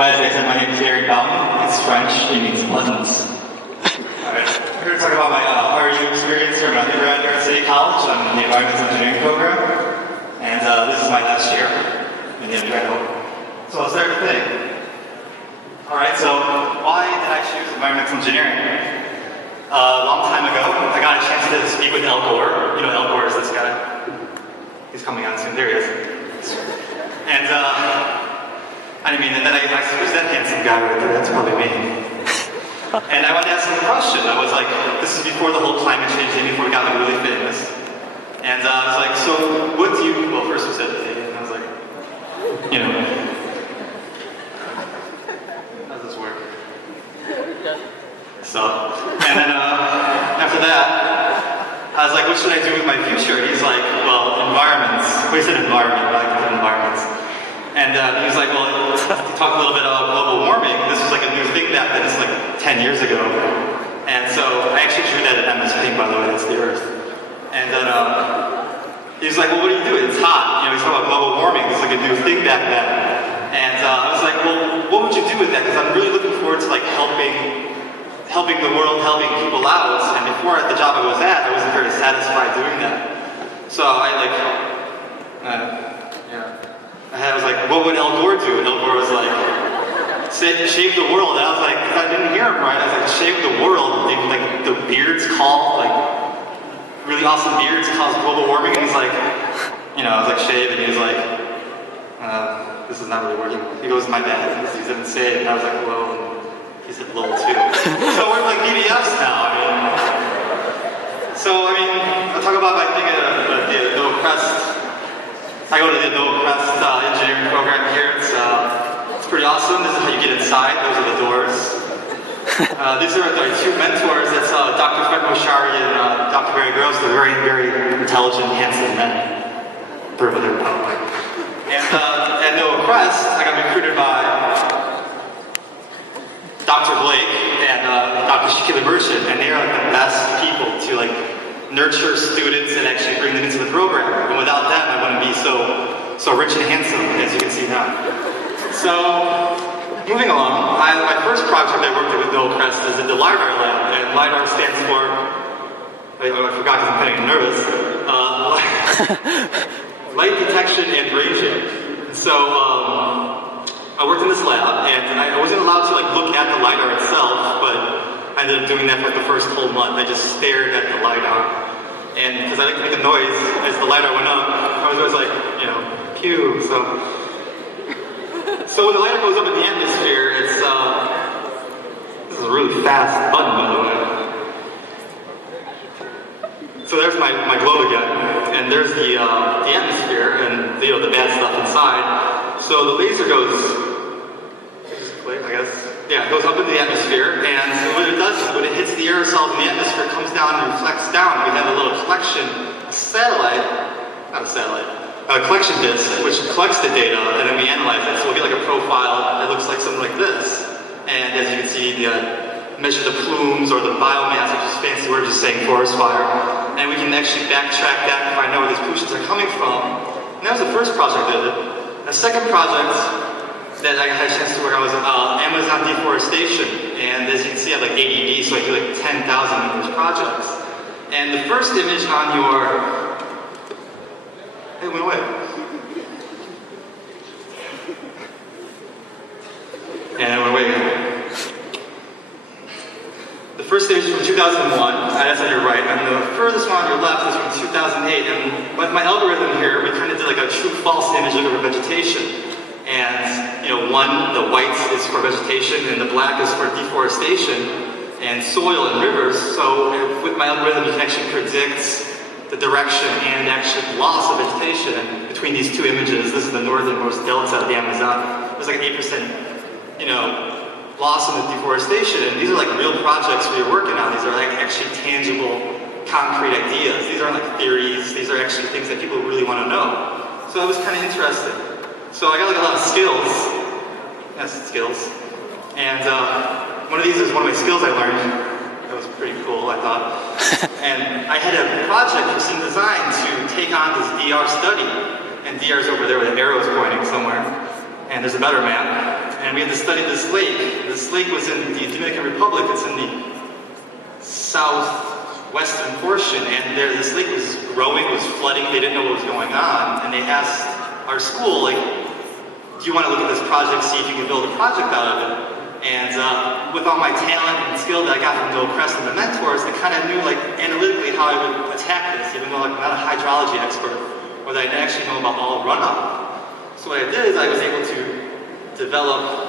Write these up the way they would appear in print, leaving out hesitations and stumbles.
As I said, my name is Bouton. It's French. It means buttons. Alright, I'm here to talk about my RU experience here at undergrad here at City College. I'm in the Environmental Engineering program. And this is my last year in the undergrad. So I'll start with the thing. Alright, so why did I choose environmental engineering? A long time ago, I got a chance to speak with Gore. You know, Gore is this guy. He's coming on soon. There he is. And I mean, and then I said, who's that handsome guy right there? That's probably me. And I wanted to ask him a question. I was like, this is before the whole climate change thing, before we got like really famous. And I was like, so what do you, well, first we said, and I was like, you know, how does this work? So, and then after that, I was like, what should I do with my future? And he's like, well, environments. Well, he said environment, but I put environments. And he was like, well, he talked a little bit about global warming. This was like a new thing back then. This is like 10 years ago. And so I actually drew that at MS Paint, by the way. That's the Earth. And then he was like, well, what are you doing? It's hot. You know, he's talking about global warming. This is like a new thing back then. And I was like, well, what would you do with that? Because I'm really looking forward to like helping the world, helping people out. And before at the job I was at, I wasn't very satisfied doing that. So I like, I was like, what would Gore do? And Gore was like, shave the world. And I was like, I didn't hear him right. I was like, shave the world. Like the beards call, like really awesome beards cause global warming. And he's like, you know, I was like, shave. And he was like, this is not really working. He goes, my bad. He didn't say it. And I was like, well, he said lol too. So we're like BDFs now. I mean, I'll talk about my thing at the Noah Crest. I go to the Noah Crest engineering program here. It's pretty awesome. This is how you get inside. Those are the doors. These are our two mentors. That's Dr. Fred Moshari and Dr. Barry Gross. They're very, very intelligent, handsome men. They're probably. And at Noah Crest, I got recruited by Dr. Blake and Dr. Shakila Merchant, and they are like the best people to like nurture students and actually bring them into the program. And without them, I wouldn't be so rich and handsome, as you can see now. So, moving along, my first project I worked with Noah Crest is at the LiDAR lab, and LiDAR stands for, I forgot because I'm getting nervous, light detection and ranging. So, I worked in this lab, and I wasn't allowed to like look at the LiDAR itself, but I ended up doing that for like the first whole month. I just stared at the LiDAR. And because I like to make a noise as the LiDAR went up, I was always like, you know, pew. So when the LiDAR goes up in the atmosphere, it's, this is a really fast button, by the way. So there's my globe again, and there's the atmosphere and, you know, the bad stuff inside. So the laser goes, I guess, yeah, it goes up into the atmosphere, and what it does is when it hits the aerosol in the atmosphere, it comes down and reflects down. We have a little collection, a collection disc, which collects the data, and then we analyze it. So we'll get like a profile that looks like something like this. And as you can see, measure the plumes or the biomass, which is fancy word just saying forest fire. And we can actually backtrack that and find out where these pollutions are coming from. And that was the first project I did. The second project that I had a chance to work on was Amazon deforestation. And as you can see, I have like ADD, so I do like 10,000 of those projects. And the first image on your, hey, it went away. And it went away again. The first image is from 2001, that's on your right, and the furthest one on your left is from 2008. And with my algorithm here, we kind of did like a true-false image look over vegetation. And, you know, the white is for vegetation, and the black is for deforestation, and soil and rivers. So with my algorithm, you can actually predict the direction and actually loss of vegetation. And between these two images, this is the northernmost delta of the Amazon. There's like an 8%, you know, loss in the deforestation. And these are like real projects we're working on. These are like actually tangible, concrete ideas. These aren't like theories. These are actually things that people really want to know. So it was kind of interesting. So I got like a lot of skills. Yes, skills. And one of these is one of my skills I learned. That was pretty cool, I thought. And I had a project for Scene Design to take on this DR study. And DR's over there with the arrows pointing somewhere. And there's a better map. and we had to study this lake. This lake was in the Dominican Republic. It's in the southwestern portion, and this lake was growing, was flooding. They didn't know what was going on, and they asked our school, like, do you want to look at this project, see if you can build a project out of it? And with all my talent and skill that I got from Noah Crest and the mentors, I kind of knew, like, analytically how I would attack this, even though, like, I'm not a hydrology expert, or that I didn't actually know about all runoff. So what I did is I was able to develop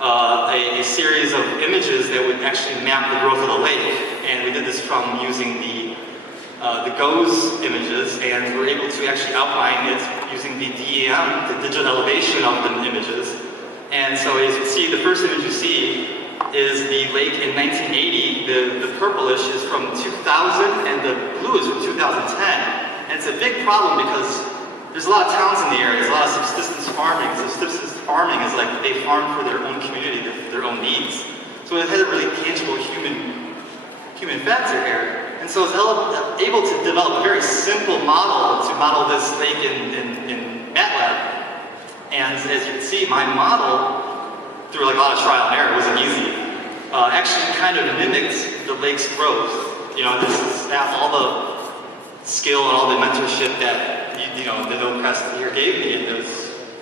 a series of images that would actually map the growth of the lake, and we did this from using the GOES images, and we were able to actually outline it using the DEM, the digital elevation of the images. And so as you can see, the first image you see is the lake in 1980. The purplish is from 2000, and the blue is from 2010. And it's a big problem because there's a lot of towns in the area. There's a lot of subsistence farming. Subsistence farming is like they farm for their own community, their own needs. So it had a really tangible human factor here. And so I was able to develop a very simple model to model this lake in MATLAB. And as you can see, my model, through like a lot of trial and error, it wasn't easy, actually kind of mimicked the lake's growth. You know, this is all the skill and all the mentorship that the Noah Crest here gave me, and it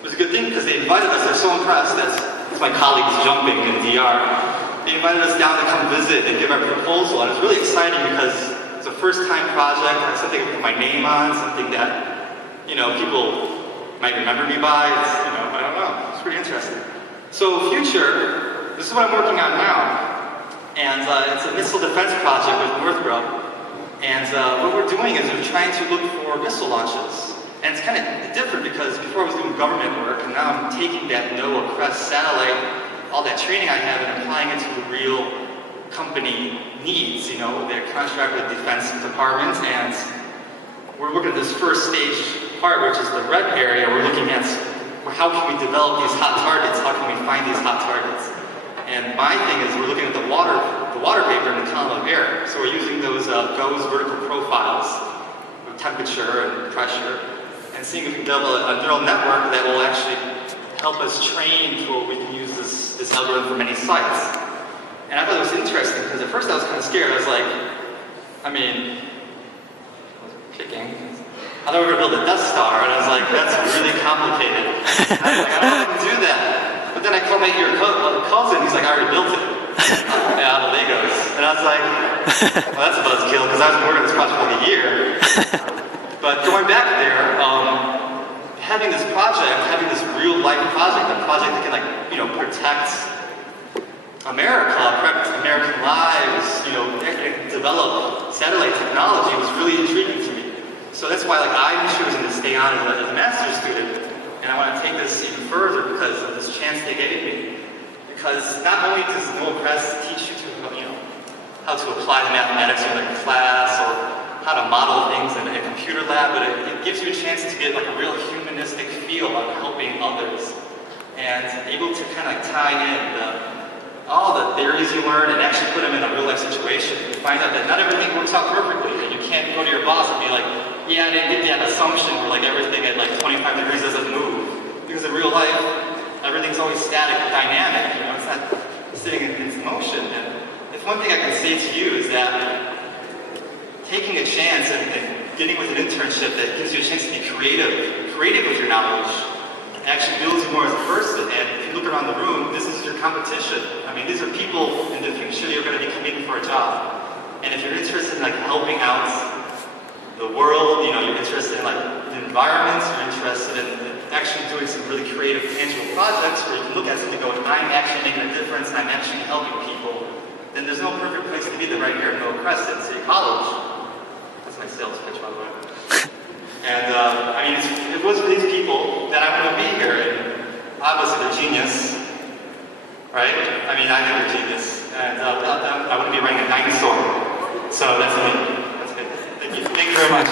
was a good thing because they invited us. They're so impressed. That's my colleagues jumping in DR. They invited us down to come visit and give our proposal, and it's really exciting because it's a first-time project. It's something I put my name on, something that people might remember me by. I don't know. It's pretty interesting. So future, this is what I'm working on now, and it's a missile defense project with Northrop. And what we're doing is we're trying to look for missile launches. And it's kind of different because before I was doing government work, and now I'm taking that Noah Crest satellite, all that training I have, and applying it to the real company needs. They're contract with defense departments, and we're looking at this first stage part, which is the red area. We're looking at how can we develop these hot targets? How can we find these hot targets? And my thing is we're looking at the water vapor in the column of air. So we're using those GOES vertical profiles with temperature and pressure, and seeing if we can develop a neural network that will actually help us train for we can use this algorithm for many sites. And I thought it was interesting because at first I was kind of scared. I was like, kicking. I thought we were going to build a Death Star, and I was like, that's really complicated. And I was like, I don't know if I can do that. But then I called my cousin, he's like, I already built it. Out of Legos. And I was like, well, that's a buzzkill, because I was working on this project for a year. But going back there, having this project, having this real-life project, a project that can, protect America, protect American lives, develop satellite technology was really intriguing to me. So that's why, I'm choosing to stay on as a master's student, and I want to take this even further because of this chance they gave me. Because not only does Noah Crest teach you to, how to apply the mathematics in a class or how to model things in a computer lab, but it gives you a chance to get a real humanistic feel on helping others, and able to kind of tie in all the theories you learn and actually put them in a real life situation. You find out that not everything works out perfectly, and you can't go to your boss and be like, yeah, I didn't get that assumption where everything at 25 degrees doesn't move. Because in real life, everything's always static and dynamic, it's not sitting in motion. And if one thing I can say to you is that taking a chance and getting with an internship that gives you a chance to be creative with your knowledge, actually builds you more as a person. And if you look around the room, this is your competition. These are people in the future you're going to be competing for a job. And if you're interested in helping out the world, you're interested in the environment, you're interested in actually doing some really creative, tangible projects where you can look at something and go, I'm actually making a difference, I'm actually helping people, then there's no perfect place to be than right here at Noah Crest at City College. That's my sales pitch, by the way. And it was for these people that I want to be here, and obviously they're genius, right? I think they're genius, and without them, I wouldn't be running a dinosaur. So that's me. That's it. Thank you very much.